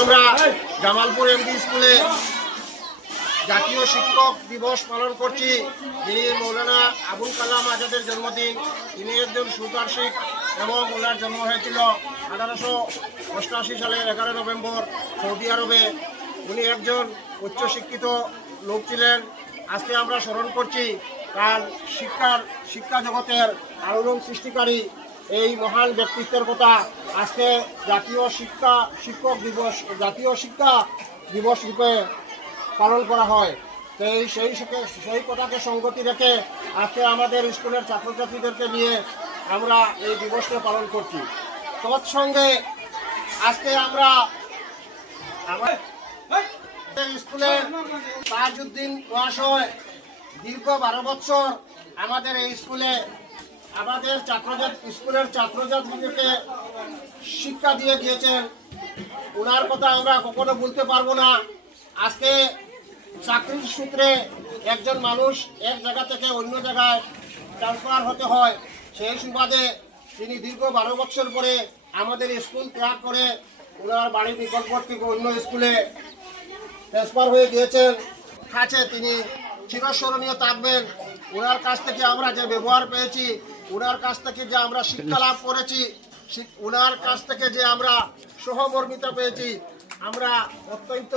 আমরা জামালপুর এমডি স্কুলে জাতীয় শিক্ষক দিবস পালন করছি। যিনি মৌলানা আবুল কালাম আজাদের জন্মদিন। তিনি একজন সুপারশিক এবং ওনার জন্ম হয়েছিল 1888 সালের 11 নভেম্বর সৌদি আরবে। উনি একজন উচ্চশিক্ষিত লোক ছিলেন। আজকে আমরা স্মরণ করছি কারণ শিক্ষা জগতের আলোড়ন সৃষ্টিকারী এই মহান ব্যক্তিত্বের কথা। আজকে জাতীয় শিক্ষক দিবস রূপে পালন করা হয়। তো সেই কথাকে সঙ্গতি রেখে আজকে আমাদের স্কুলের ছাত্রছাত্রীদেরকে নিয়ে আমরা এই দিবসকে পালন করছি। তৎসঙ্গে আজকে আমরা আমাদের স্কুলের তাজউদ্দিন মহাশয় দীর্ঘ 12 বছর আমাদের এই স্কুলে আমাদের স্কুলের ছাত্রছাত্রীদেরকে শিক্ষা দিয়ে গিয়েছেন। ওনার কথা আমরা কখনো ভুলতে পারবো না। আজকে চাকরির সূত্রে একজন মানুষ এক জায়গা থেকে অন্য জায়গায় ট্রান্সফার হতে হয়। সেই সুবাদে তিনি দীর্ঘ 12 বছর পরে আমাদের স্কুল ত্যাগ করে ওনার বাড়ির নিকটবর্তী অন্য স্কুলে ট্রান্সফার হয়ে গিয়েছেন। কাছে তিনি চিরস্মরণীয় থাকবেন। ওনার কাছ থেকে আমরা যে ব্যবহার পেয়েছি, ওনার কাছ থেকে যে আমরা শিক্ষা লাভ করেছি, ওনার কাছ থেকে যে আমরা সহমর্মিতা পেয়েছি, আমরা অত্যন্ত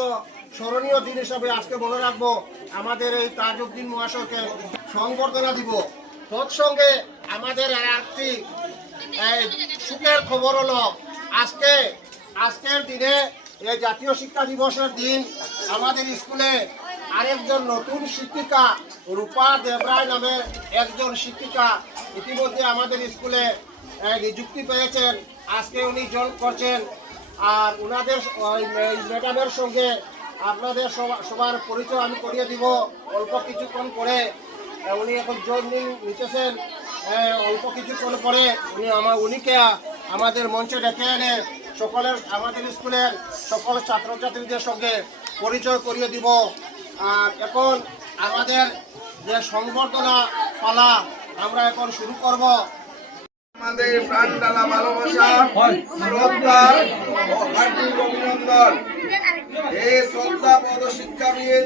স্মরণীয় দিন হিসাবে আজকে মনে রাখবো। আমাদের এই তাজউদ্দিন মহাশয়কে সংবর্ধনা দিব। তৎসঙ্গে আমাদের একটি সুখের খবর হলো আজকের দিনে এই জাতীয় শিক্ষা দিবসের দিন আমাদের স্কুলে আরেকজন নতুন শিক্ষিকা রূপা দেবরায় নামের একজন শিক্ষিকা ইতিমধ্যে আমাদের স্কুলে নিযুক্তি পেয়েছেন। আজকে উনি জয়েন করছেন। আর ওনাদের ম্যাডামের সঙ্গে আপনাদের সবার পরিচয় আমি করিয়ে দিব অল্প কিছুক্ষণ পরে। উনি এখন জয়েনিং নিতেছেন। অল্প কিছুক্ষণ পরে উনিকে আমাদের মঞ্চে ডেকে এনে আমাদের স্কুলের সকল ছাত্রছাত্রীদের সঙ্গে পরিচয় করিয়ে দিব। আর এখন আমাদের যে সংবর্ধনা পালা আমরা এখন শুরু করব। আমাদের প্রাণ ডালা ভালোবাসা, শ্রদ্ধা ও হার্দিক অভিনন্দন। হে শ্রদ্ধাপদ শিক্ষাবিদ,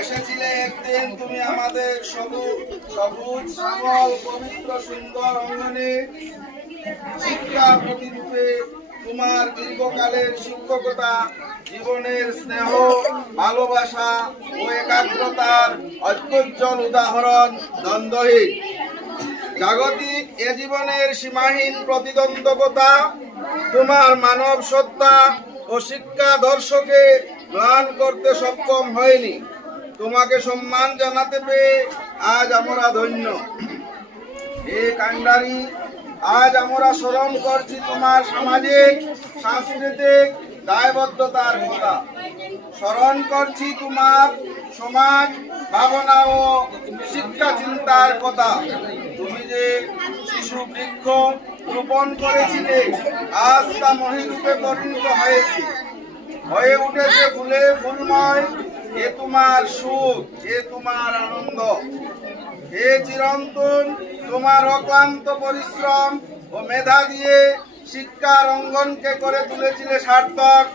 এসেছিলে একদিন তুমি আমাদের সবুজ শ্যামল পবিত্র সুন্দর অঙ্গনে। শিক্ষা প্রতিরূপে তোমার দীর্ঘকালের শিক্ষকতা জীবনের স্নেহ, ভালোবাসা ও একাগ্রতার অত্যুজ্জ্বল উদাহরণ, দ্বন্দ্বহীন। জাগতিক এ জীবনের সীমাহীন প্রতিদ্বন্দ্বিতা তোমার মানব সত্তা ও শিক্ষা দর্শকে ম্লান করতে সক্ষম হয়নি। তোমাকে সম্মান জানাতে পেরে আজ আমরা ধন্য। হে কান্ডারি, আজ আমরা স্মরণ করছি তোমার সামাজিক সাংস্কৃতিক দায়বদ্ধতার কথা। স্মরণ করছি তোমার সমাজ ভাবনা ও শিক্ষা চিন্তার কথা। তুমি যে শিশু বৃক্ষ রোপণ করেছিলে, আজ তা মহিরূপে পরিণত হয়ে উঠেছে ফুলে ফুলময়। এ তোমার সুখ, এ তোমার আনন্দ। হে চিরন্তন, তোমার অক্লান্ত পরিশ্রম ও মেধা দিয়ে শিক্ষার অঙ্গনকে করে তুলেছিলে সার্থক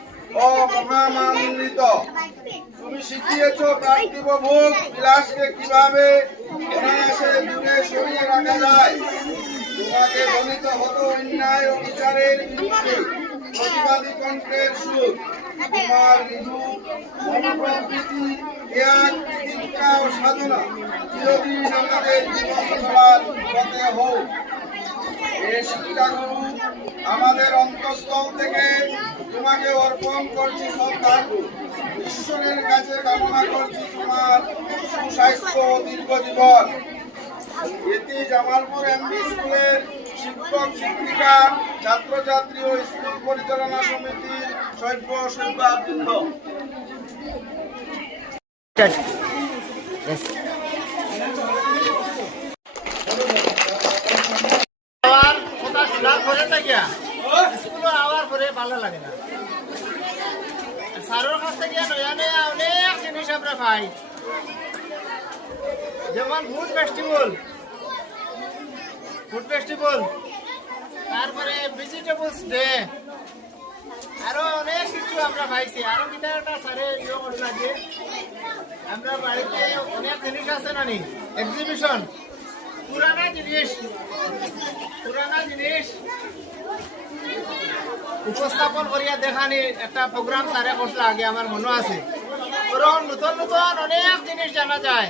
ও মহামান্বিত। তুমি শিখিয়েছ পার্থিব ভোগ বিলাসকে কিভাবে অনায়াসে দূরে সরিয়ে রাখা যায়। তোমাকে ধ্বনিত হতো অন্যায় ও বিচারের বিরুদ্ধে প্রতিবাদী কণ্ঠের সুর। তোমার নিধু মনোপ্রকৃতি ত্যাগ, শিক্ষা ও সাধনা চিরদিন আমাদের জীবন চলার পথে হোক। এ শিক্ষাগুরু, আমাদের অন্তঃস্থল থেকে তোমাকে অর্পণ করছি শ্রদ্ধার্ঘ্য। ঈশ্বরের কাছে কামনা করছি তোমার সুস্বাস্থ্য ও দীর্ঘ জীবন। এটি জামালপুর এমডি স্কুলের শিক্ষক শিক্ষিকা, ছাত্রছাত্রী ও স্কুল পরিচালনা সমিতির সভ্য সভ্যবৃন্দ। ভালো লাগে না। স্যারের কাছ থেকে অনেক জিনিস আমরা পাই, যেমন ফুড ফেস্টিভ্যাল, তারপরে ভেজিটেবলস ডে, আরো অনেক কিছু আমরা পাইছি। আরো কিটা একটা স্যারে ইয়ে করলা যে আমরা বাড়িতে অনেক জিনিস আছে না নি এক্সিবিশন পুরানা জিনিস উপস্থাপন করিয়া দেখানি একটা প্রোগ্রাম স্যারে করছিল আগে আমার মনে আছে। নতুন নতুন অনেক জিনিস জানা যায়।